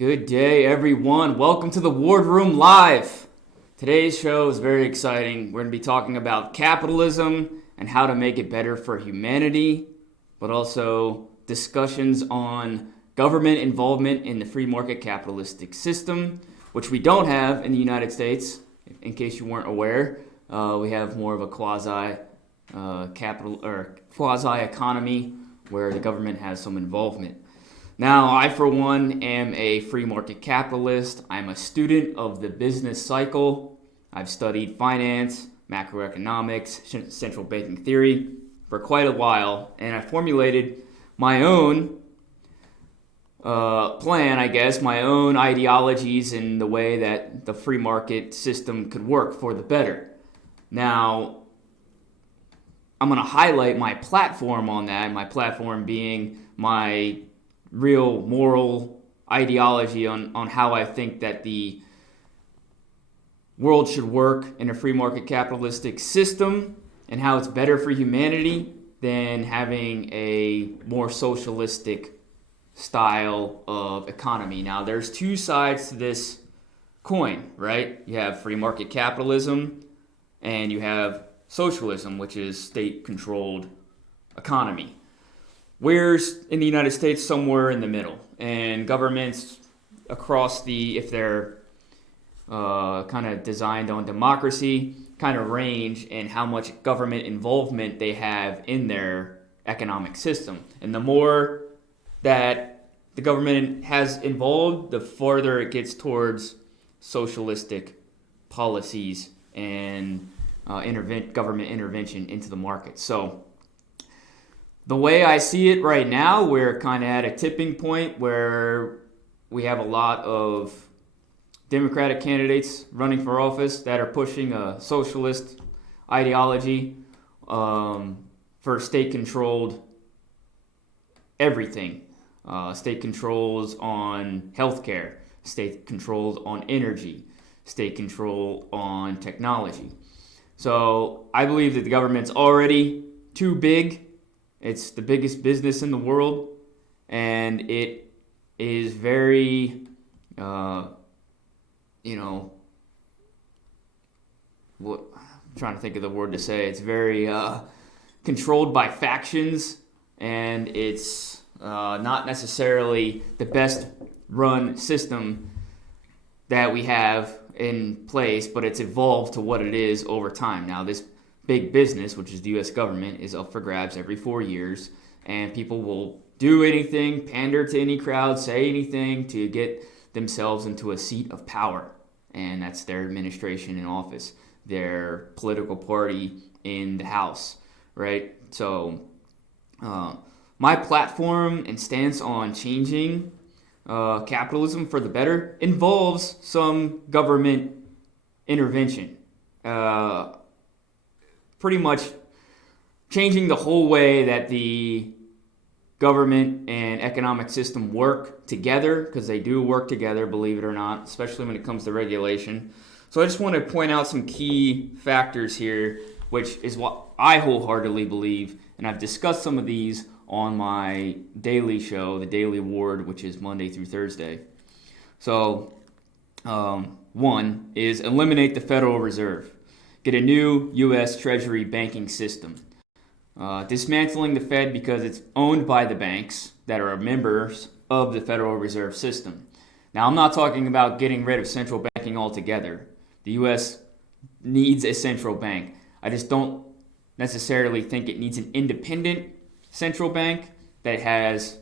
Good day, everyone. Welcome to the Wardroom Live. Today's show is very exciting. We're going to be talking about capitalism and how to make it better for humanity, but also discussions on government involvement in the free market capitalistic system, which we don't have in the United States. In case you weren't aware, we have more of a quasi economy where the government has some involvement. Now, I, for one, am a free market capitalist. I'm a student of the business cycle. I've studied finance, macroeconomics, central banking theory for quite a while, and I formulated my own plan, my own ideologies in the way that the free market system could work for the better. Now, I'm going to highlight my platform on that, my platform being my real moral ideology on how I think that the world should work in a free market capitalistic system and how it's better for humanity than having a more socialistic style of economy. Now, there's two sides to this coin, right? You have free market capitalism and you have socialism, which is state-controlled economy. We're in the United States somewhere in the middle, and governments across if they're kind of designed on democracy, kind of range in how much government involvement they have in their economic system. And the more that the government has involved, the farther it gets towards socialistic policies and government intervention into the market. So the way I see it right now, we're kind of at a tipping point where we have a lot of Democratic candidates running for office that are pushing a socialist ideology for state-controlled everything. State controls on healthcare, state controls on energy, state control on technology. So I believe that the government's already too big. It's the biggest business in the world, and it is very, I'm trying to think of the word to say. It's very controlled by factions, and it's not necessarily the best run system that we have in place, but it's evolved to what it is over time. Now, this big business, which is the U.S. government, is up for grabs every 4 years, and people will do anything, pander to any crowd, say anything to get themselves into a seat of power, and that's their administration in office, their political party in the House, right? So my platform and stance on changing capitalism for the better involves some government intervention. Pretty much changing the whole way that the government and economic system work together, because they do work together, believe it or not, especially when it comes to regulation. So I just want to point out some key factors here, which is what I wholeheartedly believe, and I've discussed some of these on my daily show, The Daily Ward, which is Monday through Thursday. So one is eliminate the Federal Reserve. Get a new U.S. Treasury banking system. Dismantling the Fed because it's owned by the banks that are members of the Federal Reserve System. Now, I'm not talking about getting rid of central banking altogether. The U.S. needs a central bank. I just don't necessarily think it needs an independent central bank that has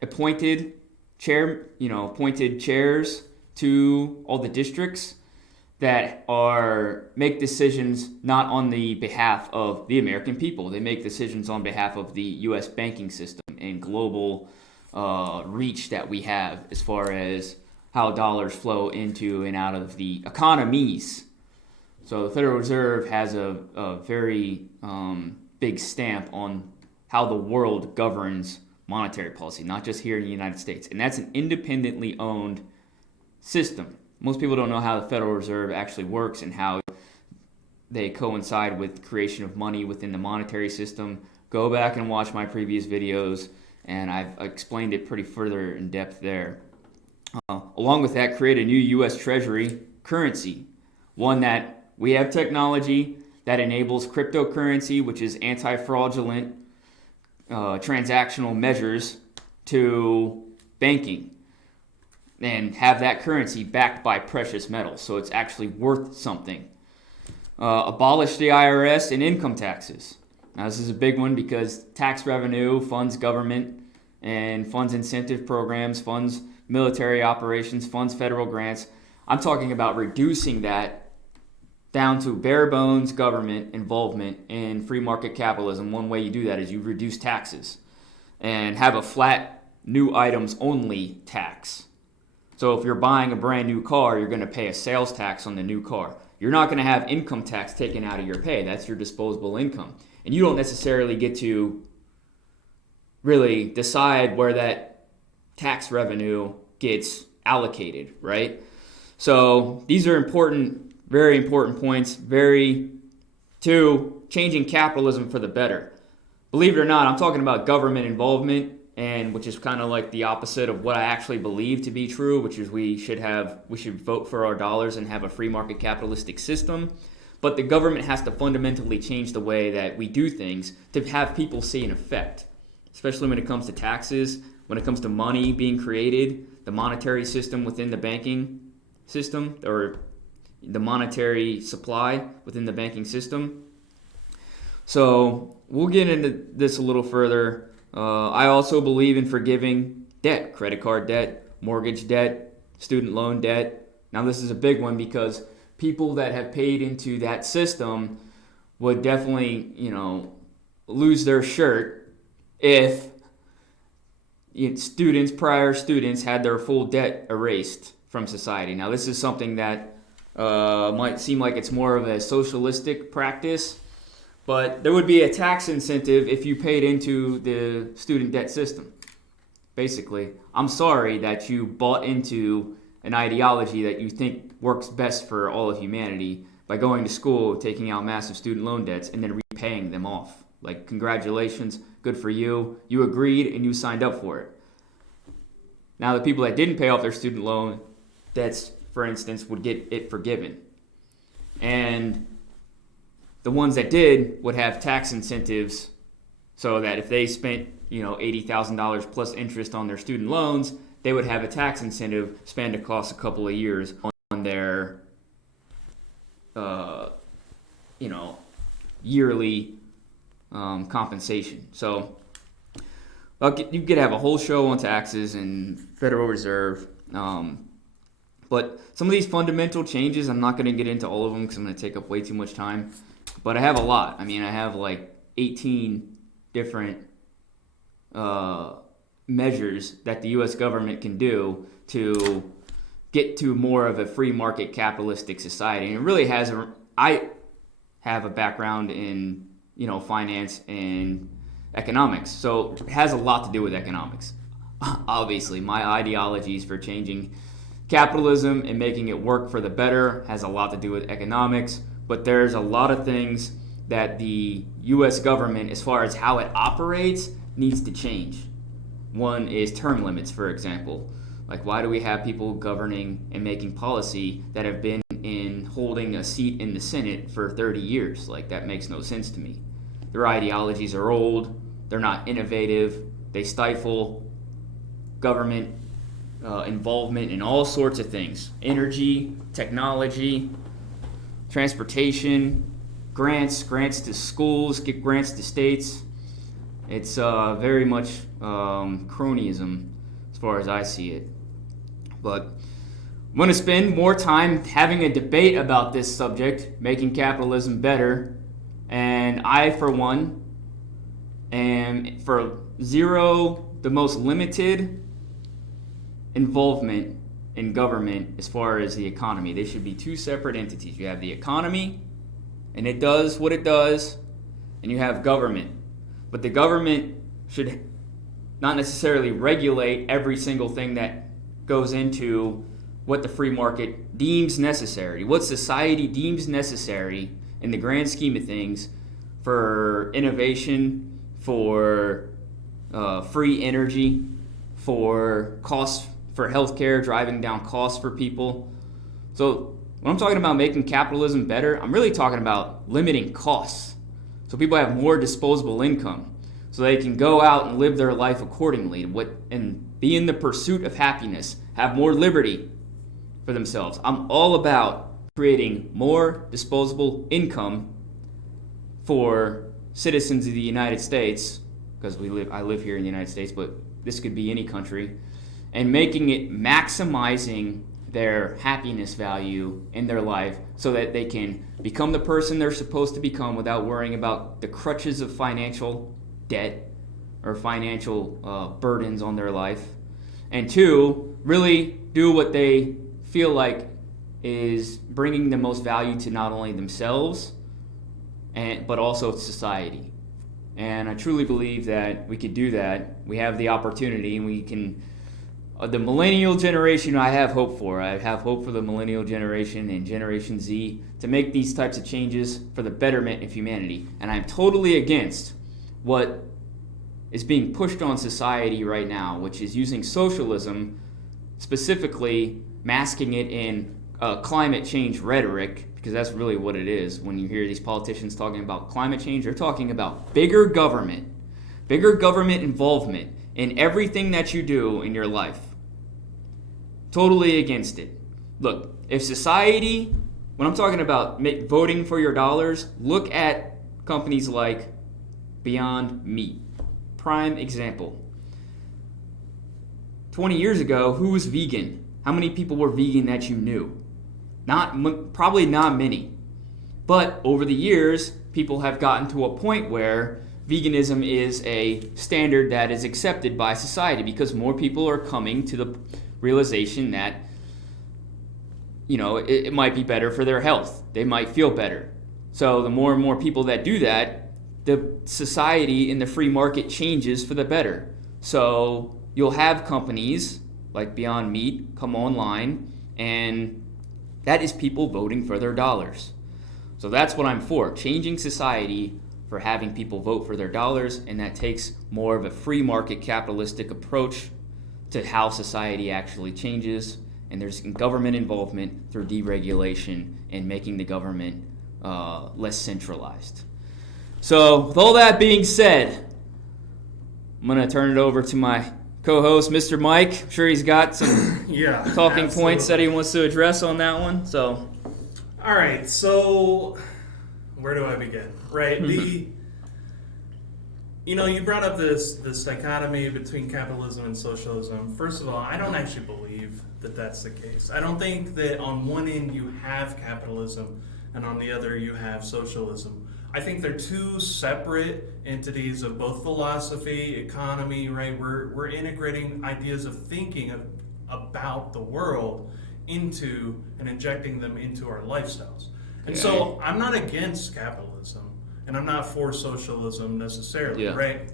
appointed chairs to all the districts that make decisions not on the behalf of the American people. They make decisions on behalf of the U.S. banking system and global reach that we have as far as how dollars flow into and out of the economies. So the Federal Reserve has a very big stamp on how the world governs monetary policy, not just here in the United States. And that's an independently owned system. Most people don't know how the Federal Reserve actually works and how they coincide with the creation of money within the monetary system. Go back and watch my previous videos, and I've explained it pretty further in depth there. Along with that, create a new U.S. Treasury currency, one that we have technology that enables cryptocurrency, which is anti-fraudulent transactional measures, to banking, and have that currency backed by precious metals, so it's actually worth something. Abolish the IRS and income taxes. Now, this is a big one because tax revenue funds government and funds incentive programs, funds military operations, funds federal grants. I'm talking about reducing that down to bare bones government involvement in free market capitalism. One way you do that is you reduce taxes and have a flat new items only tax. So if you're buying a brand new car, you're going to pay a sales tax on the new car. You're not going to have income tax taken out of your pay. That's your disposable income. And you don't necessarily get to really decide where that tax revenue gets allocated, right? So these are important, very important points, to changing capitalism for the better. Believe it or not, I'm talking about government involvement, and which is kind of like the opposite of what I actually believe to be true, which is we should vote for our dollars and have a free market capitalistic system. But the government has to fundamentally change the way that we do things to have people see an effect, especially when it comes to taxes, when it comes to money being created, the monetary system within the banking system, or the monetary supply within the banking system. So we'll get into this a little further. I also believe in forgiving debt, credit card debt, mortgage debt, student loan debt. Now this is a big one because people that have paid into that system would definitely, lose their shirt if prior students had their full debt erased from society. Now this is something that might seem like it's more of a socialistic practice, but there would be a tax incentive if you paid into the student debt system. Basically, I'm sorry that you bought into an ideology that you think works best for all of humanity by going to school, taking out massive student loan debts, and then repaying them off. Like, congratulations, good for you. You agreed and you signed up for it. Now, the people that didn't pay off their student loan debts, for instance, would get it forgiven. And the ones that did would have tax incentives so that if they spent, $80,000 plus interest on their student loans, they would have a tax incentive spanned across a couple of years on their, yearly compensation. So you could have a whole show on taxes and Federal Reserve. But some of these fundamental changes, I'm not going to get into all of them because I'm going to take up way too much time. But I have a lot. I have like 18 different measures that the U.S. government can do to get to more of a free market capitalistic society. And it really I have a background in, finance and economics. So it has a lot to do with economics. Obviously, my ideologies for changing capitalism and making it work for the better has a lot to do with economics. But there's a lot of things that the U.S. government, as far as how it operates, needs to change. One is term limits, for example. Like, why do we have people governing and making policy that have been holding a seat in the Senate for 30 years? Like, that makes no sense to me. Their ideologies are old. They're not innovative. They stifle government involvement in all sorts of things. Energy, technology, transportation, grants to schools, get grants to states. It's very much cronyism as far as I see it. But I'm going to spend more time having a debate about this subject, making capitalism better. And I, for one, am for zero, the most limited involvement in government as far as the economy. They should be two separate entities. You have the economy, and it does what it does, and you have government. But the government should not necessarily regulate every single thing that goes into what the free market deems necessary, what society deems necessary in the grand scheme of things for innovation, for free energy, for cost for healthcare, driving down costs for people. So when I'm talking about making capitalism better, I'm really talking about limiting costs. So people have more disposable income, so they can go out and live their life accordingly and be in the pursuit of happiness, have more liberty for themselves. I'm all about creating more disposable income for citizens of the United States, because I live here in the United States, but this could be any country, and making it maximizing their happiness value in their life so that they can become the person they're supposed to become without worrying about the crutches of financial debt or financial burdens on their life. And two, really do what they feel like is bringing the most value to not only themselves but also society. And I truly believe that we could do that. We have the opportunity, and we can. The millennial generation, I have hope for. I have hope for the millennial generation and Generation Z to make these types of changes for the betterment of humanity. And I'm totally against what is being pushed on society right now, which is using socialism, specifically masking it in climate change rhetoric, because that's really what it is. When you hear these politicians talking about climate change, they're talking about bigger government involvement in everything that you do in your life. Totally against it. Look, if society, when I'm talking about voting for your dollars, look at companies like Beyond Meat. Prime example. 20 years ago, who was vegan? How many people were vegan that you knew? Probably not many. But over the years, people have gotten to a point where veganism is a standard that is accepted by society because more people are coming to the realization that, it might be better for their health. They might feel better. So the more and more people that do that, the society in the free market changes for the better. So you'll have companies like Beyond Meat come online, and that is people voting for their dollars. So that's what I'm for, changing society for having people vote for their dollars, and that takes more of a free market capitalistic approach to how society actually changes, and there's government involvement through deregulation and making the government less centralized. So with all that being said, I'm going to turn it over to my co-host, Mr. Mike. I'm sure he's got some talking points that he wants to address on that one. So, all right, so where do I begin? Right, you brought up this dichotomy between capitalism and socialism. First of all, I don't actually believe that that's the case. I don't think that on one end you have capitalism and on the other you have socialism. I think they're two separate entities of both philosophy, economy, right? We're integrating ideas of thinking about the world into and injecting them into our lifestyles. And so I'm not against capitalism, and I'm not for socialism necessarily, right?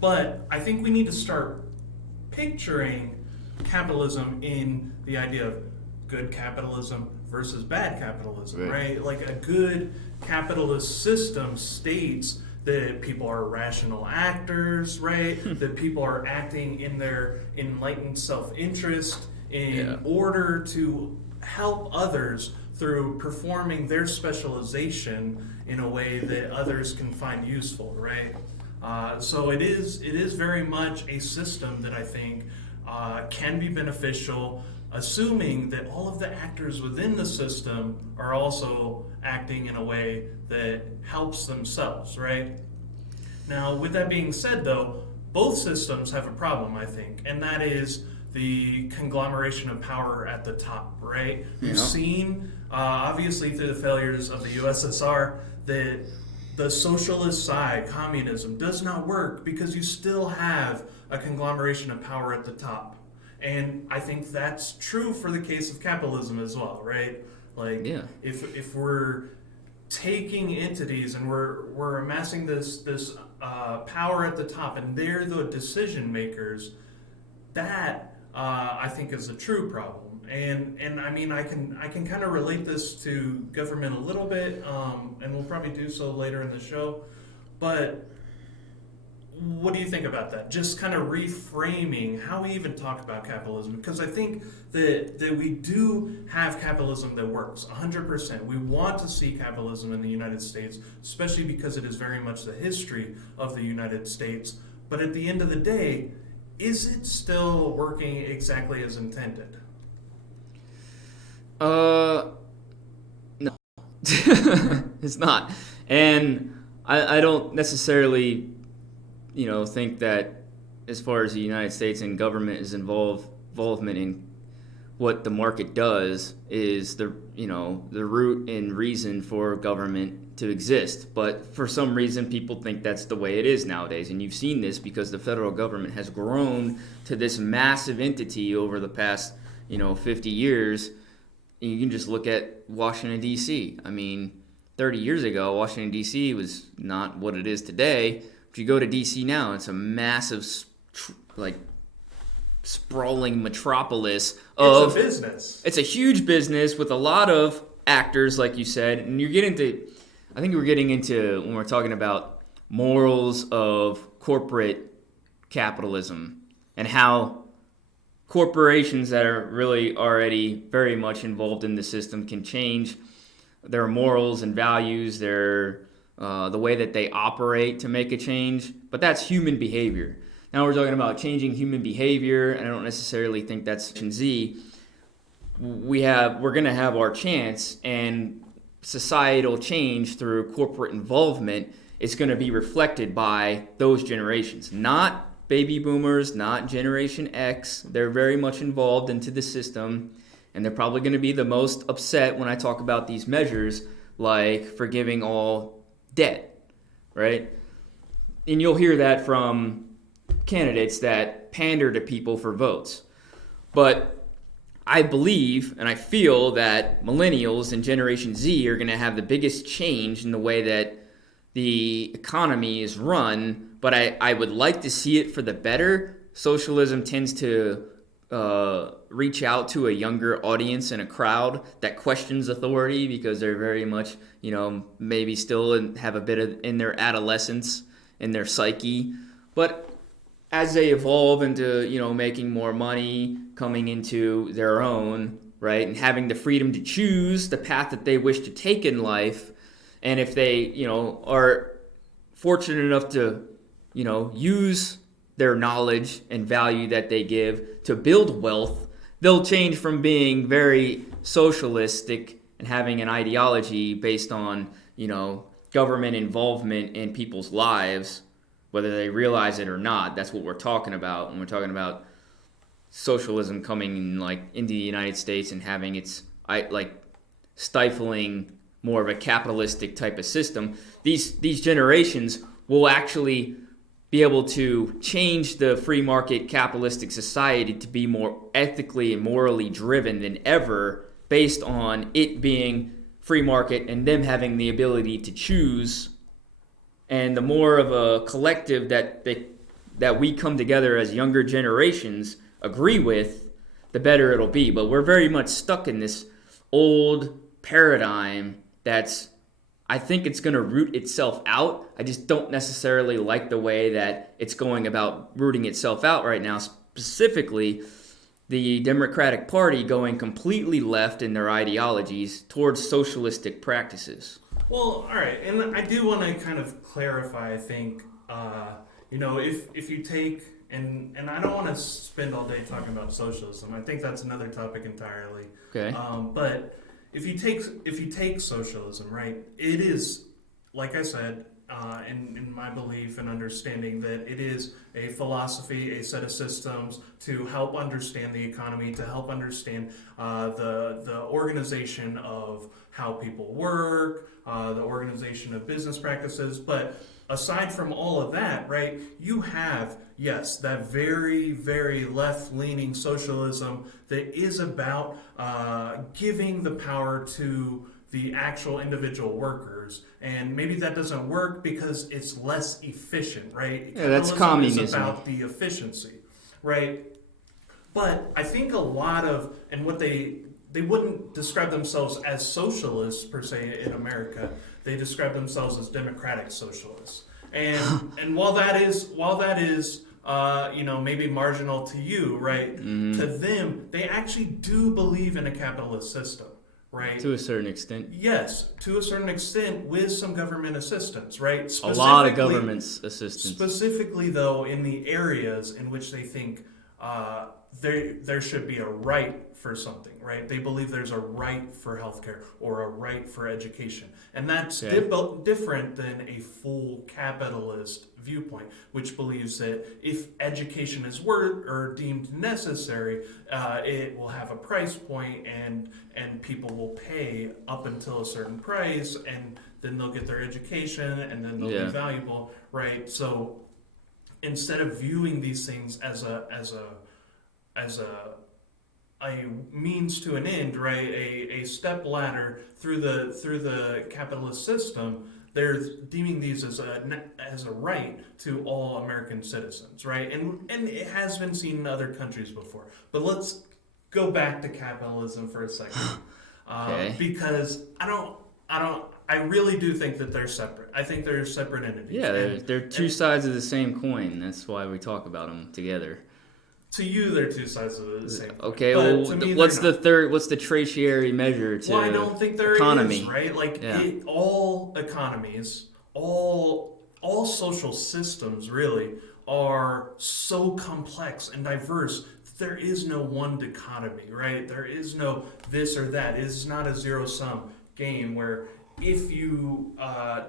But I think we need to start picturing capitalism in the idea of good capitalism versus bad capitalism, right? Like a good capitalist system states that people are rational actors, right? That people are acting in their enlightened self-interest in order to help others through performing their specialization in a way that others can find useful, right? So it is very much a system that I think can be beneficial, assuming that all of the actors within the system are also acting in a way that helps themselves, right? Now, with that being said, though, both systems have a problem, I think, and that is the conglomeration of power at the top, right? We've seen, obviously through the failures of the USSR, that the socialist side, communism, does not work because you still have a conglomeration of power at the top. And I think that's true for the case of capitalism as well, right? Like, if we're taking entities and we're amassing this power at the top, and they're the decision makers, that I think is a true problem. And I mean, I can kind of relate this to government a little bit, and we'll probably do so later in the show. But what do you think about that? Just kind of reframing how we even talk about capitalism, because I think that we do have capitalism that works 100%. We want to see capitalism in the United States, especially because it is very much the history of the United States. But at the end of the day, is it still working exactly as intended? No, it's not. And I don't necessarily, think that as far as the United States and government is involvement in what the market does is the root and reason for government to exist. But for some reason, people think that's the way it is nowadays. And you've seen this because the federal government has grown to this massive entity over the past, 50 years. You can just look at Washington, D.C. I mean, 30 years ago, Washington, D.C. was not what it is today. If you go to D.C. now, it's a massive, sprawling metropolis of... It's a business. It's a huge business with a lot of actors, like you said. And you're getting to... I think we're getting into, when we're talking about morals of corporate capitalism and how corporations that are really already very much involved in the system can change their morals and values, their the way that they operate to make a change. But that's human behavior. Now we're talking about changing human behavior, and I don't necessarily think that's Gen Z. We're going to have our chance, and societal change through corporate involvement is going to be reflected by those generations, not baby boomers, not Generation X. They're very much involved into the system, and they're probably going to be the most upset when I talk about these measures, like forgiving all debt, right? And you'll hear that from candidates that pander to people for votes. But I believe and I feel that millennials and Generation Z are going to have the biggest change in the way that the economy is run, but I would like to see it for the better. Socialism tends to reach out to a younger audience and a crowd that questions authority because they're very much, maybe still have a bit of in their adolescence, in their psyche. But as they evolve into, making more money, coming into their own, right, and having the freedom to choose the path that they wish to take in life, and if they, are fortunate enough to, use their knowledge and value that they give to build wealth, they'll change from being very socialistic and having an ideology based on, government involvement in people's lives, whether they realize it or not. That's what we're talking about when we're talking about socialism coming into the United States and having its stifling more of a capitalistic type of system. These generations will actually be able to change the free market capitalistic society to be more ethically and morally driven than ever, based on it being free market and them having the ability to choose. And the more of a collective that we come together as younger generations agree with, the better it'll be. But we're very much stuck in this old paradigm I think it's going to root itself out. I just don't necessarily like the way that it's going about rooting itself out right now, specifically the Democratic Party going completely left in their ideologies towards socialistic practices. Well, all right, and I do want to kind of clarify, I think, if you take, and I don't want to spend all day talking about socialism. I think that's another topic entirely. Okay. But if you take socialism, right, it is, like I said, in my belief and understanding, that it is a philosophy, a set of systems to help understand the economy, to help understand the organization of how people work, the organization of business practices. But aside from all of that, right, you have, yes, that very, very left-leaning socialism that is about giving the power to the actual individual workers. And maybe that doesn't work because it's less efficient, right? Yeah, that's communism. Is about the efficiency, right? But I think a lot of, and what they wouldn't describe themselves as socialists per se in America. They describe themselves as democratic socialists. And while that is maybe marginal to you, right? To them, they actually do believe in a capitalist system, right? To a certain extent. Yes, to a certain extent, with some government assistance, right? A lot of government assistance. Specifically, though, in the areas in which they think there should be a right for something, right? They believe there's a right for healthcare or a right for education. And that's different than a full capitalist viewpoint, which believes that if education is worth or deemed necessary, it will have a price point and people will pay up until a certain price, and then they'll get their education and then they'll be valuable, right? So instead of viewing these things as a means to an end, right? A step ladder through the capitalist system. They're deeming these as a right to all American citizens, right? And it has been seen in other countries before. But let's go back to capitalism for a second, because I really do think that they're separate. I think they're separate entities. Yeah, they're two sides of the same coin. That's why we talk about them together. To you, they're two sides of the same coin. Okay, well, what's the tertiary measure to economy? Well, I don't think there is, right? Like, all economies, all social systems, really, are so complex and diverse. There is no one dichotomy, right? There is no this or that. It is not a zero-sum game where if you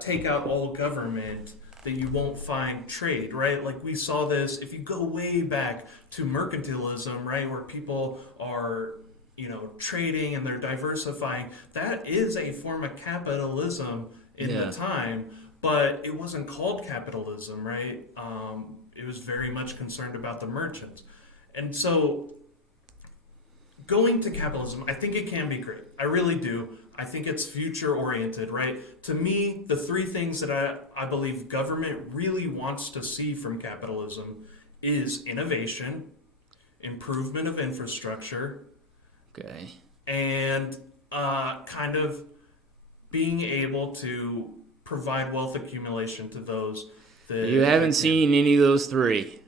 take out all government, that you won't find trade, right? Like we saw this, if you go way back to mercantilism, right, where people are, trading and they're diversifying, that is a form of capitalism in the time, but it wasn't called capitalism, right? It was very much concerned about the merchants. And so going to capitalism, I think it can be great. I really do. I think it's future-oriented, right? To me, the three things that I believe government really wants to see from capitalism is innovation, improvement of infrastructure, and kind of being able to provide wealth accumulation to those that... You haven't seen any of those three.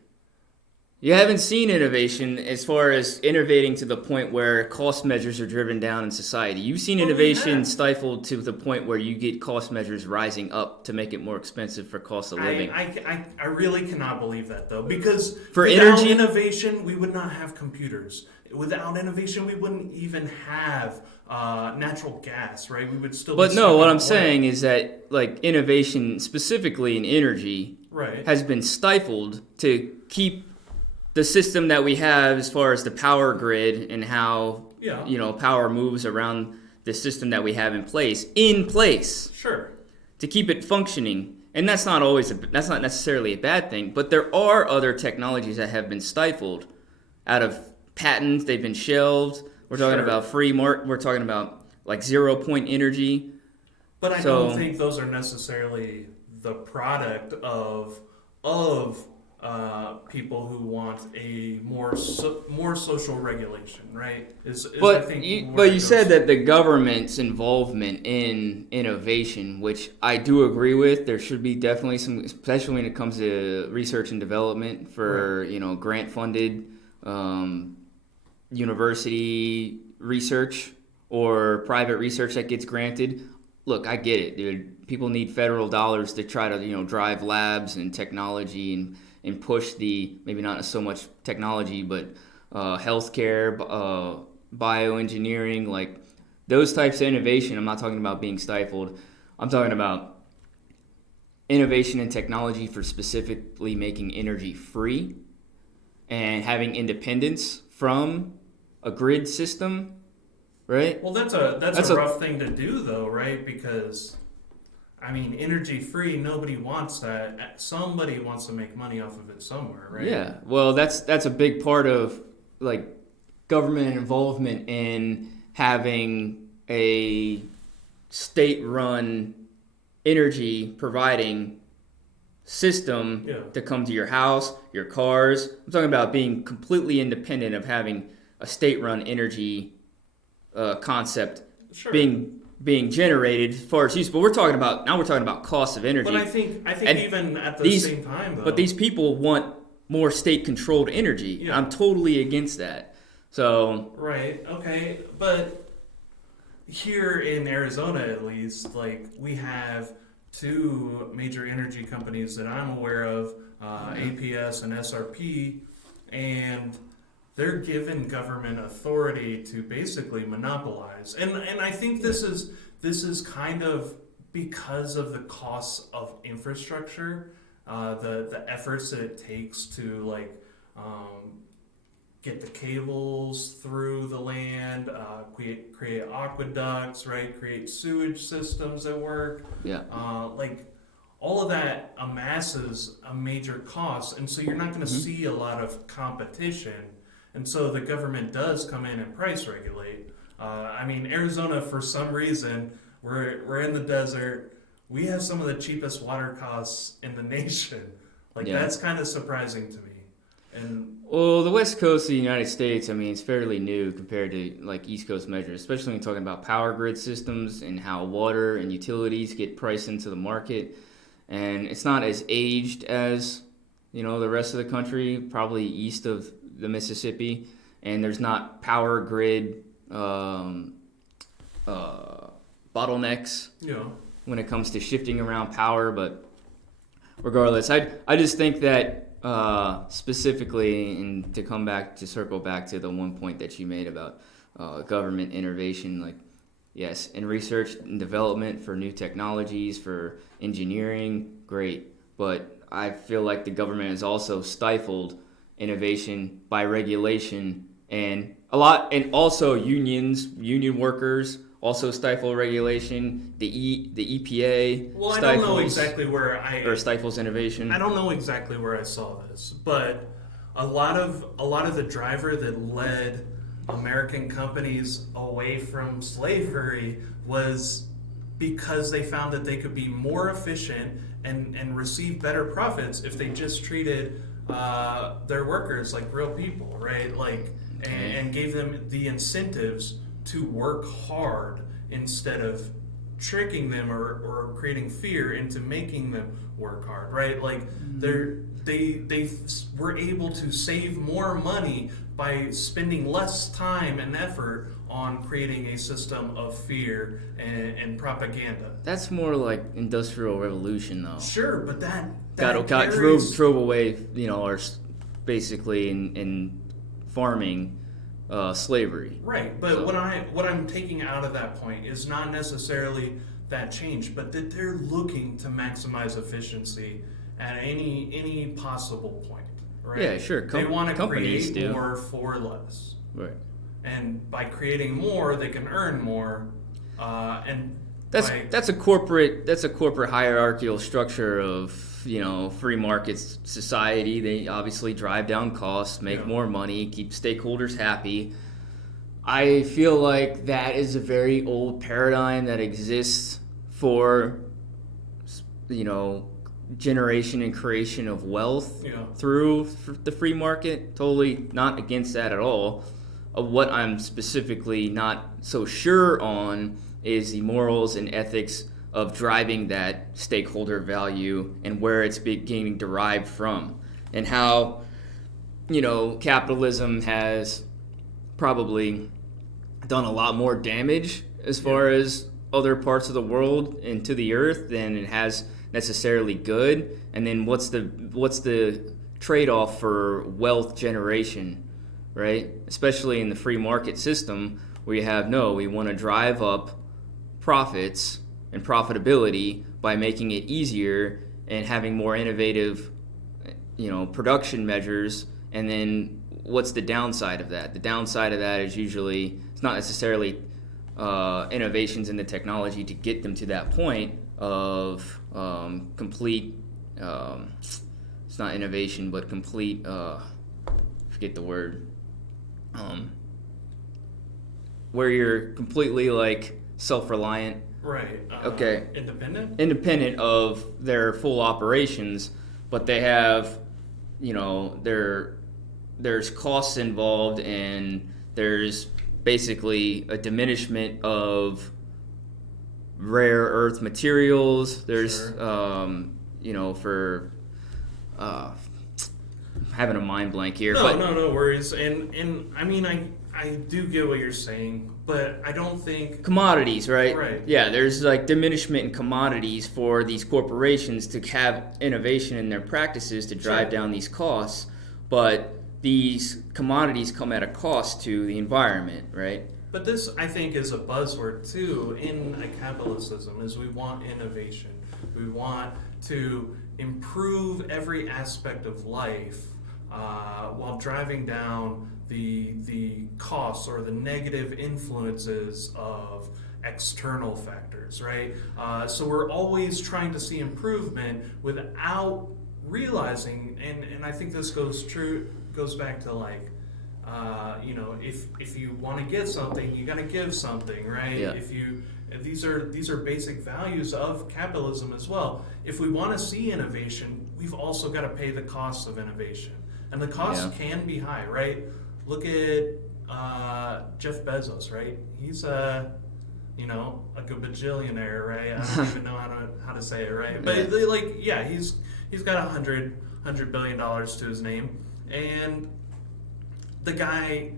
You haven't seen innovation as far as innovating to the point where cost measures are driven down in society. You've seen innovation stifled to the point where you get cost measures rising up to make it more expensive for cost of living. I really cannot believe that, though, because for without energy innovation, we would not have computers. Without innovation, we wouldn't even have natural gas, right? We would still. But no, what I'm saying is that like innovation, specifically in energy, has been stifled to keep the system that we have as far as the power grid and how power moves around the system that we have in place Sure. To keep it functioning. And that's not necessarily a bad thing, but there are other technologies that have been stifled out of patents. They've been shelved. We're talking about free market. We're talking about like 0-point energy. But I don't think those are necessarily the product of people who want a more social regulation, right? But you said that the government's involvement in innovation, which I do agree with. There should be definitely some, especially when it comes to research and development for grant funded university research or private research that gets granted. Look, I get it, dude. People need federal dollars to try to drive labs and technology and push the, maybe not so much technology, but healthcare, bioengineering, like those types of innovation. I'm not talking about being stifled. I'm talking about innovation and technology for specifically making energy free and having independence from a grid system, right? Well, that's a rough thing to do, though, right? Because energy free, nobody wants that. Somebody wants to make money off of it somewhere, right? Yeah. Well, that's a big part of like government involvement in having a state-run energy providing system to come to your house, your cars. I'm talking about being completely independent of having a state-run energy concept being being generated as far as use. But we're talking about cost of energy. But I think And even at the same time, though. But these people want more state-controlled energy. Yeah. I'm totally against that. So Right. Okay. But here in Arizona, at least, like we have two major energy companies that I'm aware of, APS and SRP, and they're given government authority to basically monopolize. And I think this is kind of because of the costs of infrastructure, the efforts that it takes to get the cables through the land, create aqueducts, right? Create sewage systems that work. yeah, All of that amasses a major cost, and so you're not going to see a lot of competition. And so the government does come in and price regulate. Arizona, for some reason, we're in the desert. We have some of the cheapest water costs in the nation. That's kind of surprising to me. And well, the West Coast of the United States, it's fairly new compared to East Coast measures, especially when talking about power grid systems and how water and utilities get priced into the market. And it's not as aged as, the rest of the country, probably east of the Mississippi. And there's not power grid bottlenecks when it comes to shifting around power. But regardless, I just think that specifically, and to circle back to the one point that you made about government innovation, yes, in research and development for new technologies, for engineering, great. But I feel like the government has also stifled innovation by regulation, and also union workers also stifle regulation. The EPA I don't know exactly where stifles innovation. I don't know exactly where I saw this, but a lot of the driver that led American companies away from slavery was because they found that they could be more efficient and receive better profits if they just treated their workers like real people, right? And gave them the incentives to work hard instead of tricking them or creating fear into making them work hard, right? They were able to save more money by spending less time and effort on creating a system of fear and propaganda. That's more like Industrial Revolution, though. Sure, but that drove away, or basically in farming slavery. Right, but so what I'm taking out of that point is not necessarily that change, but that they're looking to maximize efficiency at any possible point. Right? Yeah, sure. They want to create more for less. Right. And by creating more, they can earn more. That's a corporate hierarchical structure of free market society. They obviously drive down costs, make more money, keep stakeholders happy. I feel like that is a very old paradigm that exists for generation and creation of wealth through the free market. Totally not against that at all. What I'm specifically not so sure on is the morals and ethics of driving that stakeholder value and where it's being derived from, and how capitalism has probably done a lot more damage as far as other parts of the world and to the earth than it has necessarily good. And then what's the trade-off for wealth generation, right? Especially in the free market system where you have we want to drive up profits and profitability by making it easier and having more innovative production measures. And then what's the downside of that? The downside of that is usually it's not necessarily innovations in the technology to get them to that point of complete it's not innovation but complete forget the word where you're completely self-reliant, right? Okay, independent of their full operations, but they have there's costs involved, and there's basically a diminishment of rare earth materials. There's Sure. for having a mind blank here, No, but no, no worries. And I mean, I do get what you're saying, but I don't think. commodities, right? Right. Yeah, there's like diminishment in commodities for these corporations to have innovation in their practices to drive Sure. down these costs, but these commodities come at a cost to the environment, right? But this, I think, is a buzzword too in capitalism. Is we want innovation. We want to improve every aspect of life while driving down the costs or the negative influences of external factors, right? So we're always trying to see improvement without realizing, and I think this goes back to like if you want to get something, you got to give something, right? Yeah. If you these are basic values of capitalism as well. If we want to see innovation, we've also got to pay the costs of innovation, and the costs can be high, right? Look at Jeff Bezos, right? He's like a bajillionaire, right? I don't even know how to say it, right? But he's got $100 billion to his name, and the guy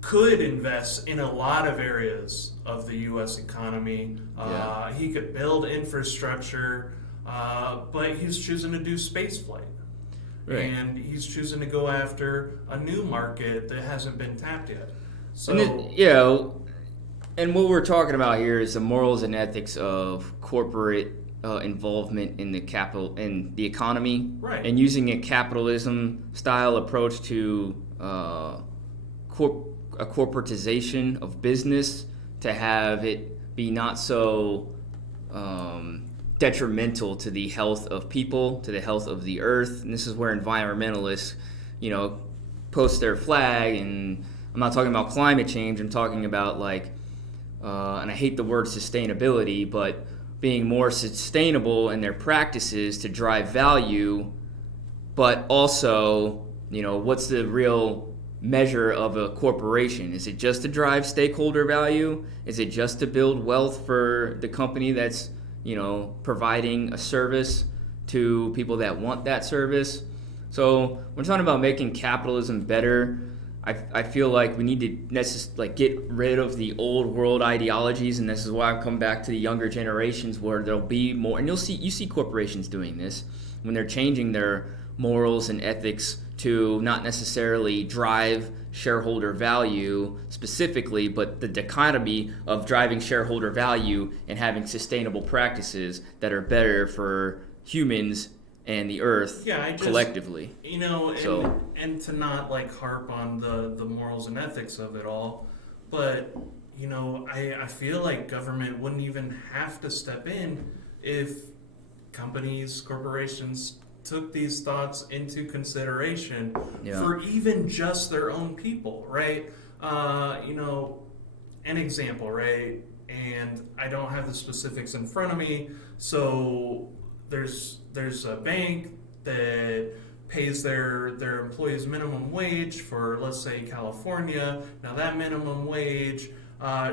could invest in a lot of areas of the U.S. economy. He could build infrastructure, but he's choosing to do space flight. Right. And he's choosing to go after a new market that hasn't been tapped yet. So, and what we're talking about here is the morals and ethics of corporate involvement in the economy, right. and using a capitalism style approach to a corporatization of business to have it be not so detrimental to the health of people, to the health of the earth. And this is where environmentalists, post their flag. And I'm not talking about climate change. I'm talking about and I hate the word sustainability, but being more sustainable in their practices to drive value, but also, what's the real measure of a corporation? Is it just to drive stakeholder value? Is it just to build wealth for the company that's, providing a service to people that want that service? So we're talking about making capitalism better. I feel like we need to get rid of the old world ideologies, and this is why I come back to the younger generations where there'll be more. And you see corporations doing this when they're changing their morals and ethics to not necessarily drive shareholder value specifically, but the dichotomy of driving shareholder value and having sustainable practices that are better for humans and the earth collectively. And to not harp on the morals and ethics of it all, but I feel like government wouldn't even have to step in if corporations took these thoughts into consideration for even just their own people, right? An example, right? And I don't have the specifics in front of me, so there's a bank that pays their employees minimum wage for, let's say, California. Now that minimum wage,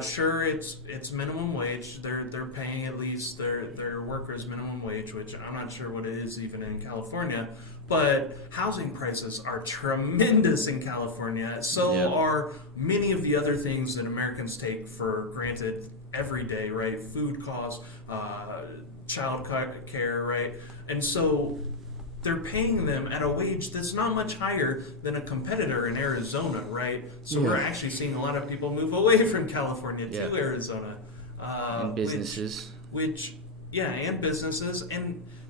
sure, it's minimum wage. They're paying at least their workers minimum wage, which I'm not sure what it is even in California. But housing prices are tremendous in California. So are many of the other things that Americans take for granted every day, right? Food costs, child care, right? And so they're paying them at a wage that's not much higher than a competitor in Arizona, right? So we're actually seeing a lot of people move away from California to Arizona. And businesses. And businesses.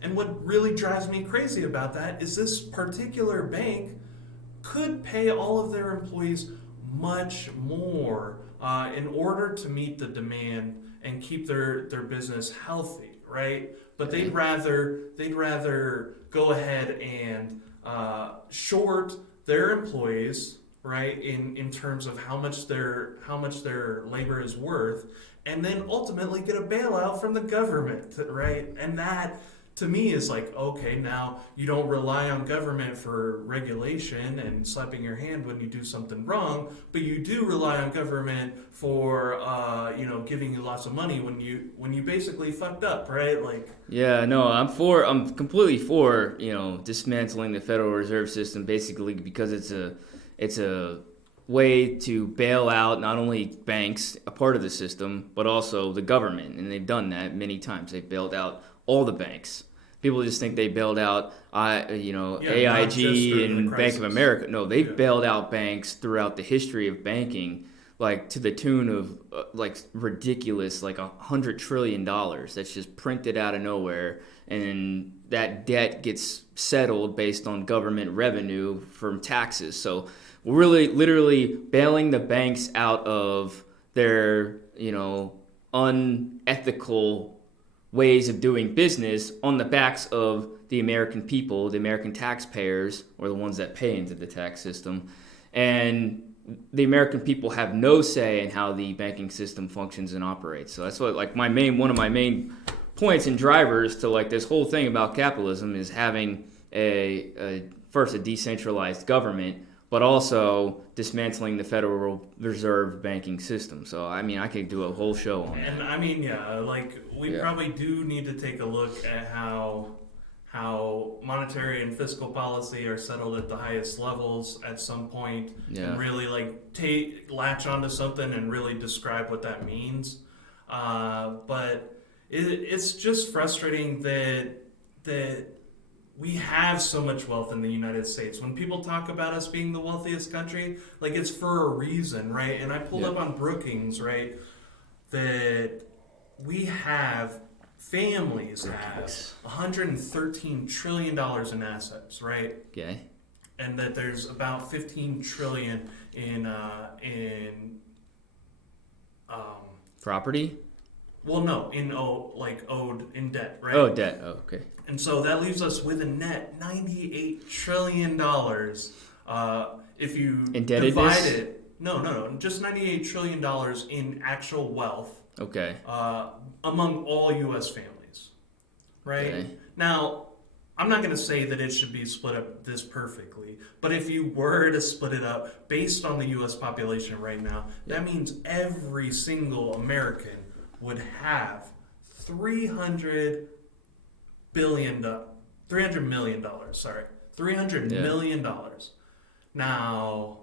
And what really drives me crazy about that is this particular bank could pay all of their employees much more in order to meet the demand and keep their business healthy, right? But they'd rather go ahead and short their employees, right, in terms of how much their labor is worth, and then ultimately get a bailout from the government, right? And that, to me is like, okay, now you don't rely on government for regulation and slapping your hand when you do something wrong, but you do rely on government for giving you lots of money when you basically fucked up, right? Like, Yeah, no, I'm completely for, dismantling the Federal Reserve System basically because it's a way to bail out not only banks, a part of the system, but also the government. And they've done that many times. They've bailed out all the banks. People just think they bailed out, AIG and Bank of America. No, they've bailed out banks throughout the history of banking, like to the tune of ridiculous, like $100 trillion. That's just printed out of nowhere, and that debt gets settled based on government revenue from taxes. So we're really, literally bailing the banks out of their, unethical ways of doing business on the backs of the American people, the American taxpayers, or the ones that pay into the tax system. And the American people have no say in how the banking system functions and operates. So that's what, one of my main points and drivers to this whole thing about capitalism is having first a decentralized government, but also dismantling the Federal Reserve banking system. So, I could do a whole show on that. And we probably do need to take a look at how monetary and fiscal policy are settled at the highest levels at some point, and really latch onto something and really describe what that means. But it's just frustrating that we have so much wealth in the United States. When people talk about us being the wealthiest country, it's for a reason, right? And I pulled up on Brookings, right, that families have $113 trillion in assets, right? Okay. And that there's about $15 trillion in property? Well, no, owed in debt, right? Oh, debt. Oh, okay. And so that leaves us with a net $98 trillion. If you divide it, no, just $98 trillion in actual wealth. Okay. Among all U.S. families, right? Okay. Now, I'm not going to say that it should be split up this perfectly, but if you were to split it up based on the U.S. population right now, that means every single American would have $300 million. Now,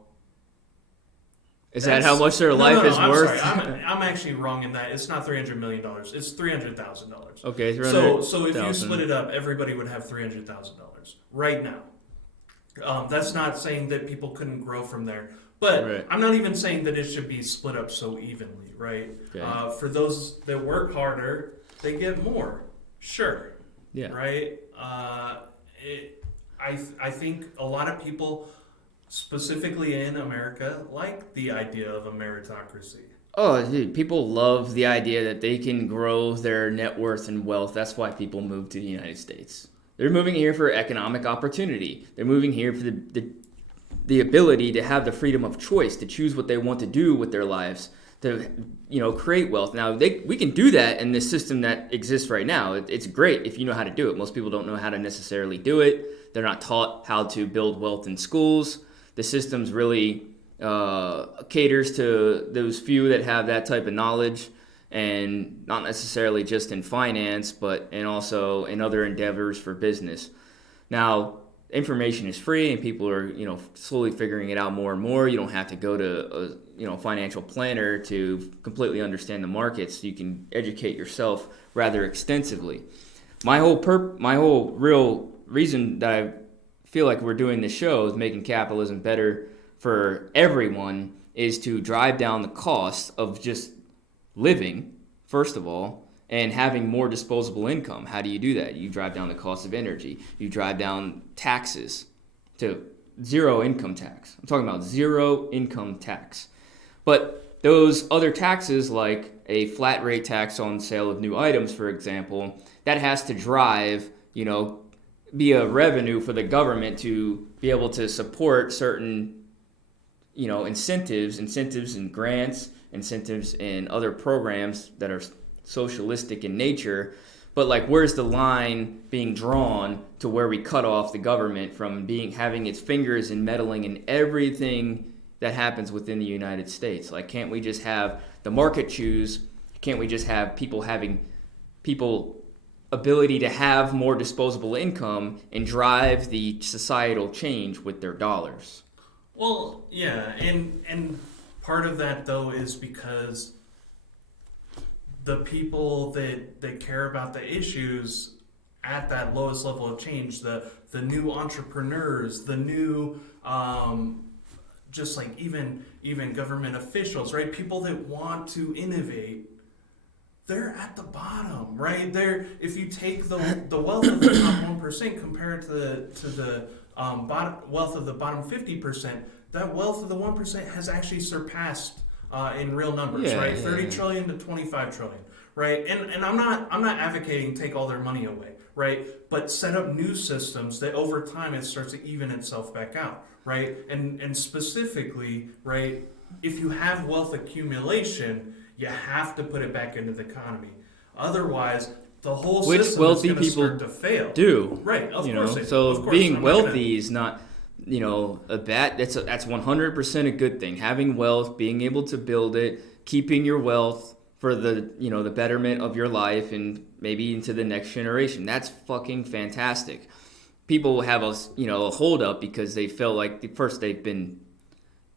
is that how much their life is worth? Sorry. I'm actually wrong in that. It's not $300 million. It's $300,000. Okay, so if you split it up, everybody would have $300,000 right now. That's not saying that people couldn't grow from there. But I'm not even saying that it should be split up so evenly, right? Okay. For those that work harder, they get more. Sure. Yeah. Right? I think a lot of people, specifically in America, like the idea of a meritocracy. Oh, dude, people love the idea that they can grow their net worth and wealth. That's why people move to the United States. They're moving here for economic opportunity. They're moving here for the ability to have the freedom of choice, to choose what they want to do with their lives, to create wealth. Now, we can do that in this system that exists right now. It's great if you know how to do it. Most people don't know how to necessarily do it. They're not taught how to build wealth in schools. The system's really caters to those few that have that type of knowledge, and not necessarily just in finance, but also in other endeavors for business. Now, information is free, and people are slowly figuring it out more and more. You don't have to go to a financial planner to completely understand the markets. You can educate yourself rather extensively. My whole real reason that I feel like we're doing this show is making capitalism better for everyone is to drive down the cost of just living, first of all, and having more disposable income. How do you do that? You drive down the cost of energy. You drive down taxes to zero income tax. I'm talking about zero income tax. But those other taxes, like a flat rate tax on sale of new items, for example, that has to drive, be a revenue for the government to be able to support certain, incentives and grants, incentives and other programs that are socialistic in nature. But like, where's the line being drawn to where we cut off the government from having its fingers and meddling in everything that happens within the United States? Like, can't we just have the market choose? Can't we just have people ability to have more disposable income and drive the societal change with their dollars? Well, yeah, and part of that though is because the people that care about the issues at that lowest level of change, the new entrepreneurs, the new just like even government officials, right? People that want to innovate, they're at the bottom, right? If you take the wealth of the top 1% compared to the wealth of the bottom 50%, that wealth of the 1% has actually surpassed in real numbers, right? 30 trillion to 25 trillion, right? And I'm not advocating take all their money away, right? But set up new systems that over time it starts to even itself back out, right? And specifically, right, if you have wealth accumulation, you have to put it back into the economy. Otherwise, the whole system is going to start to fail. Do right? Of course. So being wealthy is not, a bad. That's 100% a good thing. Having wealth, being able to build it, keeping your wealth for the the betterment of your life and maybe into the next generation. That's fucking fantastic. People have a hold up because they feel like first they've been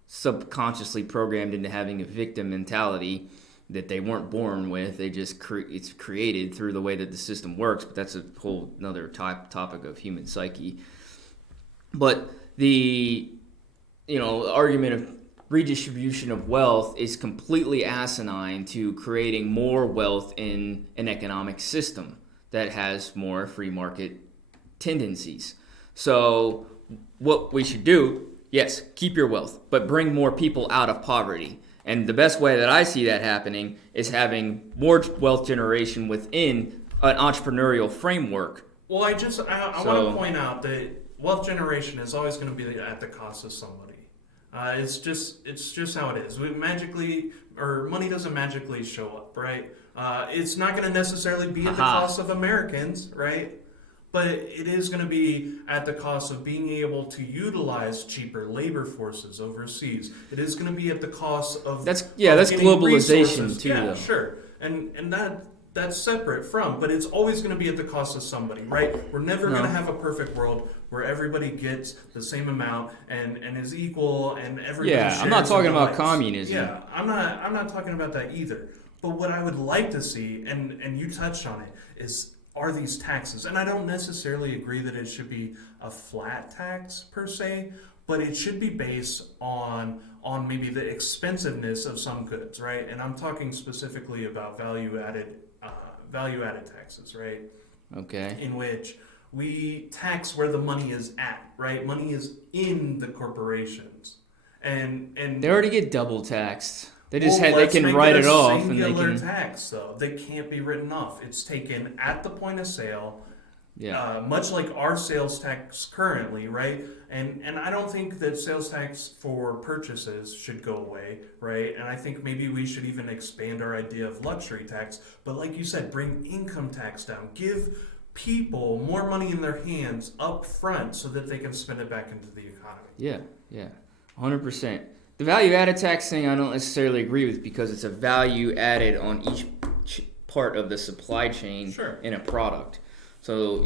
subconsciously programmed into having a victim mentality that they weren't born with. They just it's created through the way that the system works, but that's a whole another topic of human psyche. But the argument of redistribution of wealth is completely asinine to creating more wealth in an economic system that has more free market tendencies. So what we should do, yes, keep your wealth, but bring more people out of poverty. And the best way that I see that happening is having more wealth generation within an entrepreneurial framework. Well, I want to point out that wealth generation is always going to be at the cost of somebody. It's just how it is. Money doesn't magically show up, right? It's not going to necessarily be at the cost of Americans, right? But it is going to be at the cost of being able to utilize cheaper labor forces overseas. It is going to be at the cost of that's globalization resources. too. Yeah, though. sure, and that's separate from, but it's always going to be at the cost of somebody, right? We're never going to have a perfect world where everybody gets the same amount and is equal and everybody. Yeah, I'm not talking about communism. Yeah, I'm not talking about that either. But what I would like to see, and you touched on it, are these taxes. And I don't necessarily agree that it should be a flat tax per se, but it should be based on maybe the expensiveness of some goods, right? And I'm talking specifically about value-added taxes, right? Okay. In which we tax where the money is at, right? Money is in the corporations. And they already get double taxed. They just they can write it off, and they can tax though. They can't be written off. It's taken at the point of sale. Yeah. Much like our sales tax currently, right? And I don't think that sales tax for purchases should go away, right? And I think maybe we should even expand our idea of luxury tax. But like you said, bring income tax down. Give people more money in their hands up front so that they can spend it back into the economy. Yeah, 100%. The value-added tax thing I don't necessarily agree with because it's a value added on each part of the supply chain in a product. So,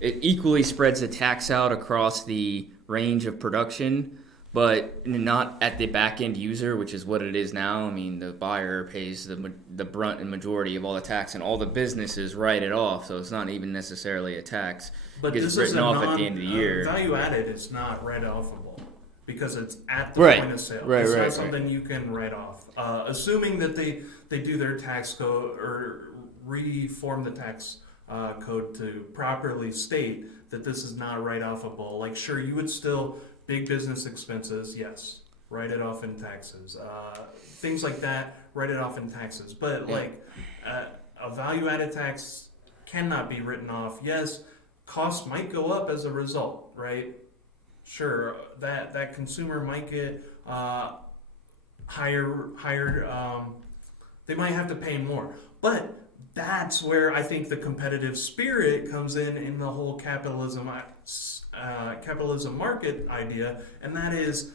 it equally spreads the tax out across the range of production, but not at the back-end user, which is what it is now. I mean, the buyer pays the brunt and majority of all the tax, and all the businesses write it off, so it's not even necessarily a tax. But it gets written off at the end of the year. Value-added is not write-offable, because it's at the point of sale. It's not something you can write off. Assuming that they do their tax code or reform the tax code to properly state that this is not write-offable. Like, sure, you would still, big business expenses, yes, write it off in taxes. Things like that, write it off in taxes. But a value-added tax cannot be written off. Yes, costs might go up as a result, right? Sure, that consumer might get higher. They might have to pay more, but that's where I think the competitive spirit comes in the whole capitalism market idea, and that is,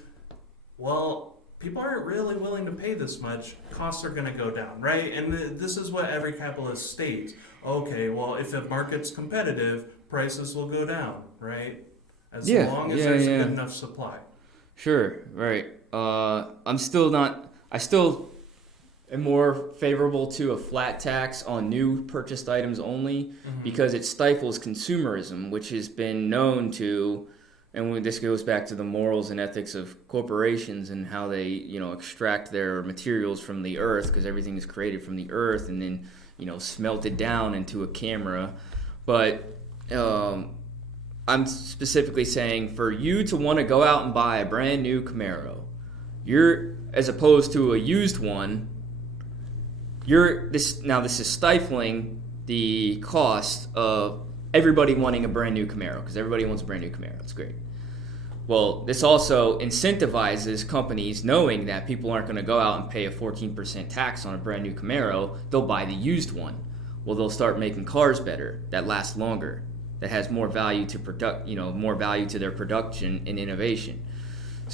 well, people aren't really willing to pay this much. Costs are going to go down, right? And this is what every capitalist states. Okay, well, if the market's competitive, prices will go down, right? As long as there's a good enough supply. Sure, right. I'm still not. I still am more favorable to a flat tax on new purchased items only because it stifles consumerism, which has been known to, and this goes back to the morals and ethics of corporations and how they, extract their materials from the earth, because everything is created from the earth and then, smelted down into a camera. But I'm specifically saying for you to want to go out and buy a brand new Camaro, as opposed to a used one, this is stifling the cost of everybody wanting a brand new Camaro, because everybody wants a brand new Camaro. That's great. Well, this also incentivizes companies, knowing that people aren't going to go out and pay a 14% tax on a brand new Camaro. They'll buy the used one. Well, they'll start making cars better, that last longer, that has more value to more value to their production and innovation.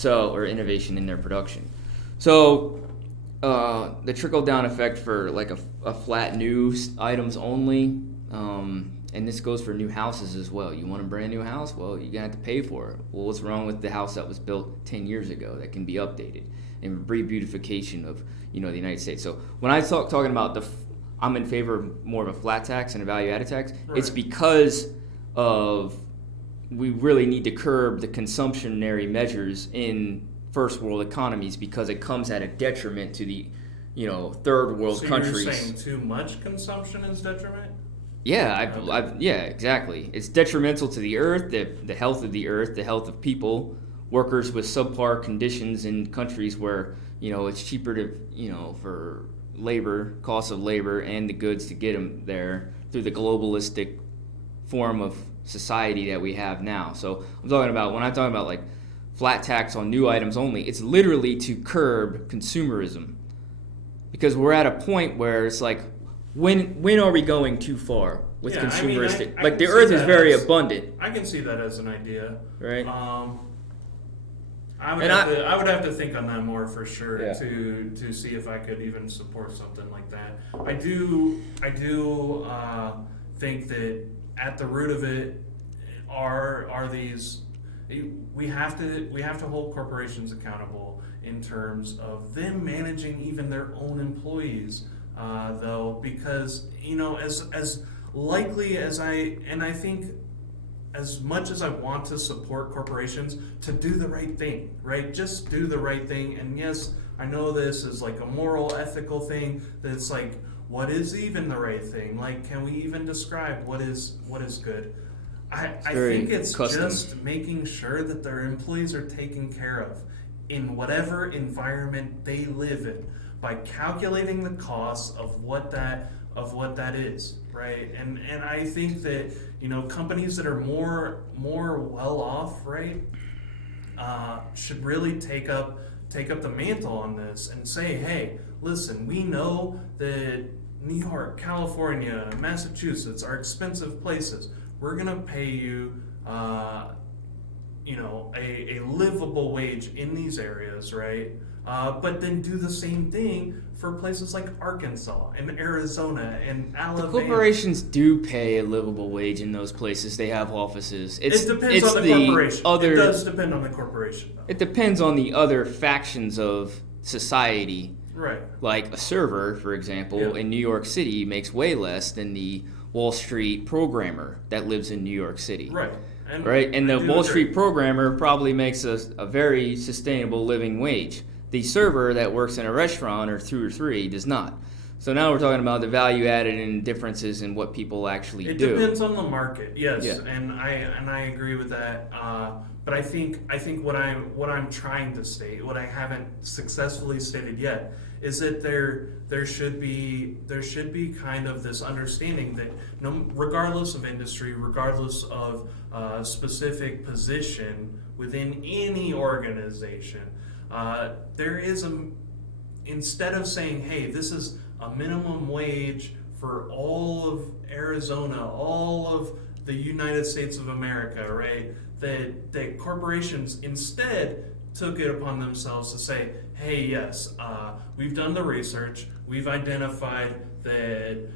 Or innovation in their production. So the trickle down effect for like a flat new items only, and this goes for new houses as well. You want a brand new house? Well, you're gonna have to pay for it. Well, what's wrong with the house that was built 10 years ago that can be updated and re-beautification of the United States? So when I talking about I'm in favor of more of a flat tax and a value-added tax. Right. It's because of we really need to curb the consumptionary measures in first world economies, because it comes at a detriment to the third world countries. You're saying too much consumption is detriment? Yeah, exactly. It's detrimental to the earth, the health of the earth, the health of people, workers with subpar conditions in countries where it's cheaper to for labor, cost of labor, and the goods to get them there through the globalistic form of society that we have now. So when I'm talking about like flat tax on new items only, it's literally to curb consumerism, because we're at a point where it's like, when are we going too far with consumeristic? I the earth is very abundant. I can see that as an idea, right? I would have to think on that more for sure to see if I could even support something like that. I do think that at the root of it are these. We have to hold corporations accountable in terms of them managing even their own employees, though, because as likely as I think, as much as I want to support corporations to do the right thing, right? Just do the right thing. And yes, I know this is like a moral, ethical thing. That's like, what is even the right thing? Like, can we even describe what is good? I think it's just making sure that their employees are taken care of in whatever environment they live in, by calculating the costs of what that is, right? And I think that companies that are more well off, right, should really take up the mantle on this and say, hey, listen, we know that New York, California, Massachusetts are expensive places. We're gonna pay you, a livable wage in these areas, right? But then do the same thing for places like Arkansas and Arizona and Alabama. The corporations do pay a livable wage in those places. They have offices. It depends on the corporation. It does depend on the corporation, though. It depends on the other factions of society. Right. Like a server, for example, in New York City makes way less than the Wall Street programmer that lives in New York City. Right. And the Wall Street programmer probably makes a very sustainable living wage. The server that works in a restaurant or 2 or 3 does not. So now we're talking about the value added and differences in what people actually do. It depends on the market, yes, and I agree with that. But I think what I'm trying to state, what I haven't successfully stated yet, is that there should be kind of this understanding that regardless of industry, regardless of specific position within any organization, there is instead of saying, hey, this is a minimum wage for all of Arizona, all of the United States of America, right? That corporations instead took it upon themselves to say, hey, yes, we've done the research, we've identified that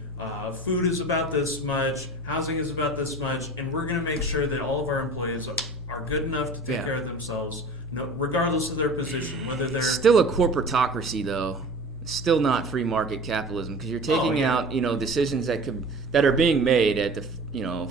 food is about this much, housing is about this much, and we're going to make sure that all of our employees are good enough to take care of themselves, regardless of their position, whether they're still a corporatocracy though. It's still not free market capitalism because you're taking out decisions that are being made at the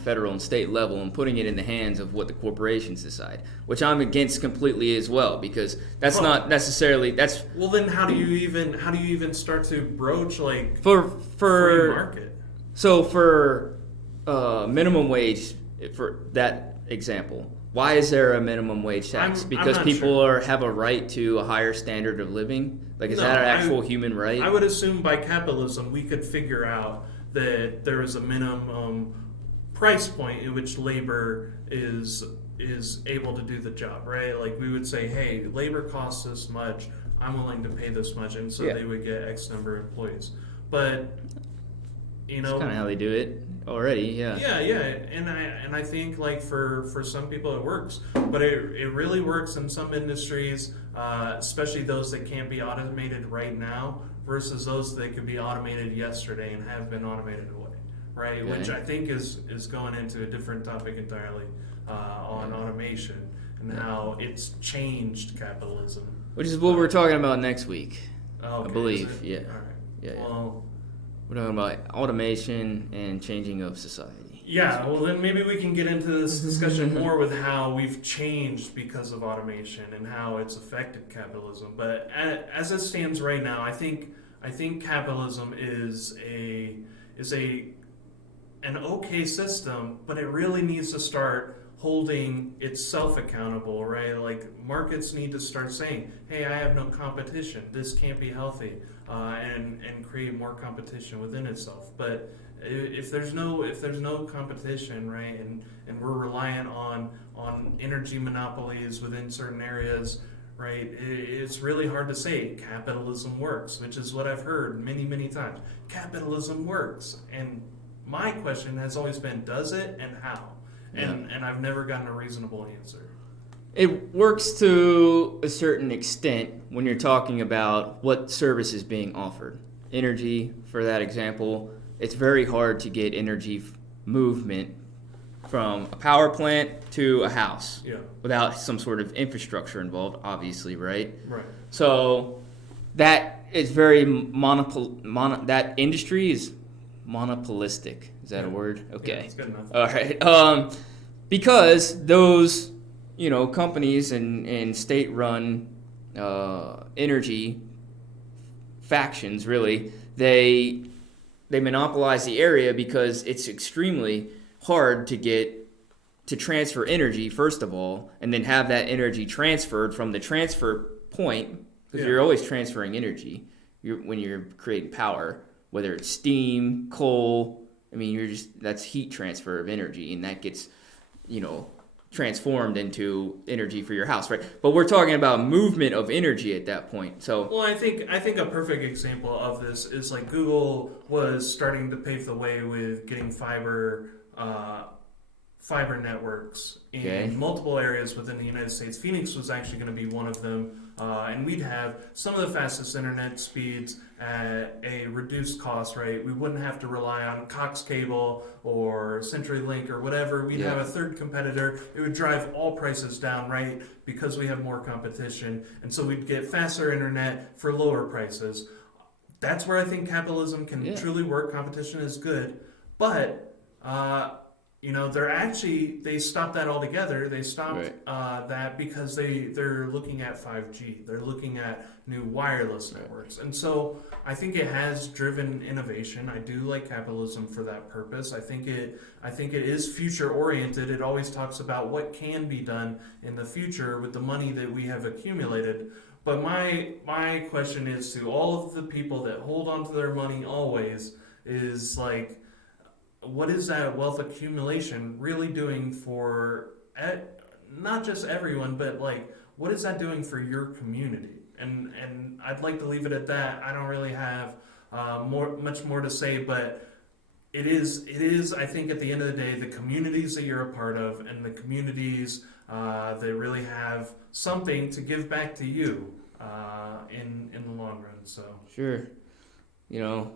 federal and state level and putting it in the hands of what the corporations decide, which I'm against completely as well, because that's not necessarily well. Then how do you even start to broach like for free market? So for minimum wage, for that example, why is there a minimum wage tax? Because people have a right to a higher standard of living. Like, is that an actual human right? I would assume by capitalism we could figure out that there is a minimum price point at which labor is able to do the job, right? Like, we would say, hey, labor costs this much, I'm willing to pay this much, and so they would get X number of employees. But that's kind of how they do it already. Yeah, and I think like for some people it works, but it really works in some industries, especially those that can't be automated right now versus those that could be automated yesterday and have been automated away, right? Okay. Which I think is going into a different topic entirely on automation and how it's changed capitalism. Which is what we're talking about next week, I believe. Yeah. All right. Yeah. Well, we're talking about automation and changing of society. Yeah, well then maybe we can get into this discussion more with how we've changed because of automation and how it's affected capitalism. But as it stands right now, I think capitalism is an okay system, but it really needs to start holding itself accountable, right? Like, markets need to start saying, hey, I have no competition, this can't be healthy, and create more competition within itself. But if there's no competition, right, and we're reliant on energy monopolies within certain areas, right, it's really hard to say capitalism works, which is what I've heard many times. Capitalism works, and my question has always been, does it, and how? And I've never gotten a reasonable answer. It works to a certain extent when you're talking about what service is being offered. Energy, for that example, it's very hard to get energy movement from a power plant to a house without some sort of infrastructure involved, obviously, right? Right. So that is very that industry is monopolistic. Is that a word? Okay. Yeah, that's good enough. All right. Because those, companies and state-run energy factions, really, they monopolize the area because it's extremely hard to transfer energy, first of all, and then have that energy transferred from the transfer point, because you're always transferring energy when you're creating power, whether it's steam, coal. I mean, that's heat transfer of energy, and that gets, transformed into energy for your house, right? But we're talking about movement of energy at that point. So, well, I think a perfect example of this is like Google was starting to pave the way with getting fiber networks in multiple areas within the United States. Phoenix was actually going to be one of them, and we'd have some of the fastest internet speeds at a reduced cost, right? We wouldn't have to rely on Cox Cable or CenturyLink or whatever. We'd have a third competitor. It would drive all prices down, right? Because we have more competition, and so we'd get faster internet for lower prices. That's where I think capitalism can truly work. Competition is good, but they stopped that altogether. They stopped that because they're looking at 5G. They're looking at new wireless networks. And so I think it has driven innovation. I do like capitalism for that purpose. I think it is future oriented. It always talks about what can be done in the future with the money that we have accumulated. But my question is to all of the people that hold on to their money always is like, what is that wealth accumulation really doing for not just everyone, but like, what is that doing for your community? And I'd like to leave it at that. I don't really have much more to say, but It is, I think, at the end of the day, the communities that you're a part of and the communities that really have something to give back to you in the long run. So, Sure. You know,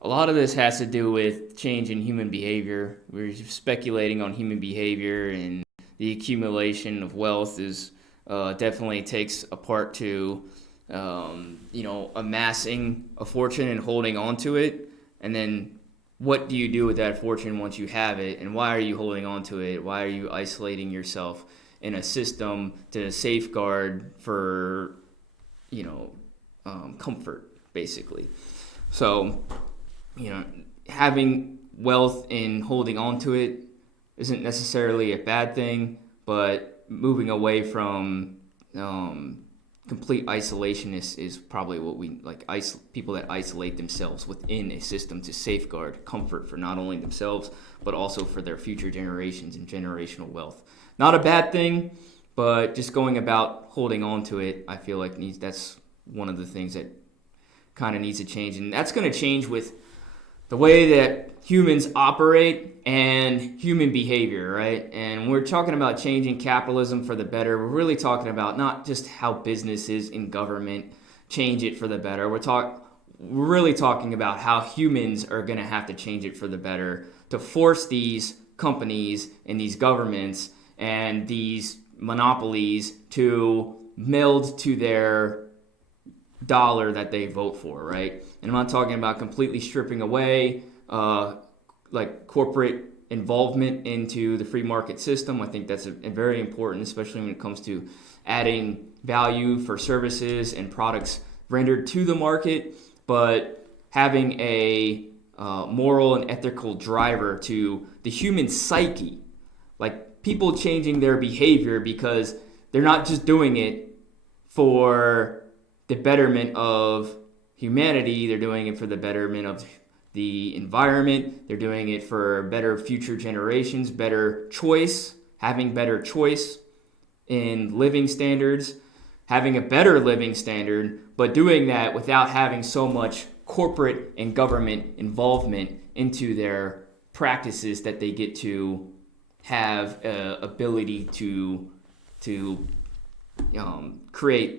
a lot of this has to do with change in human behavior. We're speculating on human behavior, and the accumulation of wealth is definitely takes a part to, amassing a fortune and holding on to it. And then what do you do with that fortune once you have it? And why are you holding on to it? Why are you isolating yourself in a system to safeguard for, comfort, basically? So, having wealth and holding on to it isn't necessarily a bad thing, but moving away from complete isolation is probably what we like. People that isolate themselves within a system to safeguard comfort for not only themselves but also for their future generations and generational wealth. Not a bad thing, but just going about holding on to it, I feel like that's one of the things that kind of needs to change, and that's going to change with the way that humans operate and human behavior, right? And we're talking about changing capitalism for the better. We're really talking about not just how businesses and government change it for the better. We're really talking about how humans are going to have to change it for the better to force these companies and these governments and these monopolies to meld to their dollar that they vote for, right? And I'm not talking about completely stripping away like corporate involvement into the free market system. I think that's very important, especially when it comes to adding value for services and products rendered to the market, but having a moral and ethical driver to the human psyche, like people changing their behavior because they're not just doing it for the betterment of humanity, they're doing it for the betterment of the environment, they're doing it for better future generations, better choice, having better choice in living standards, having a better living standard, but doing that without having so much corporate and government involvement into their practices that they get to have ability to create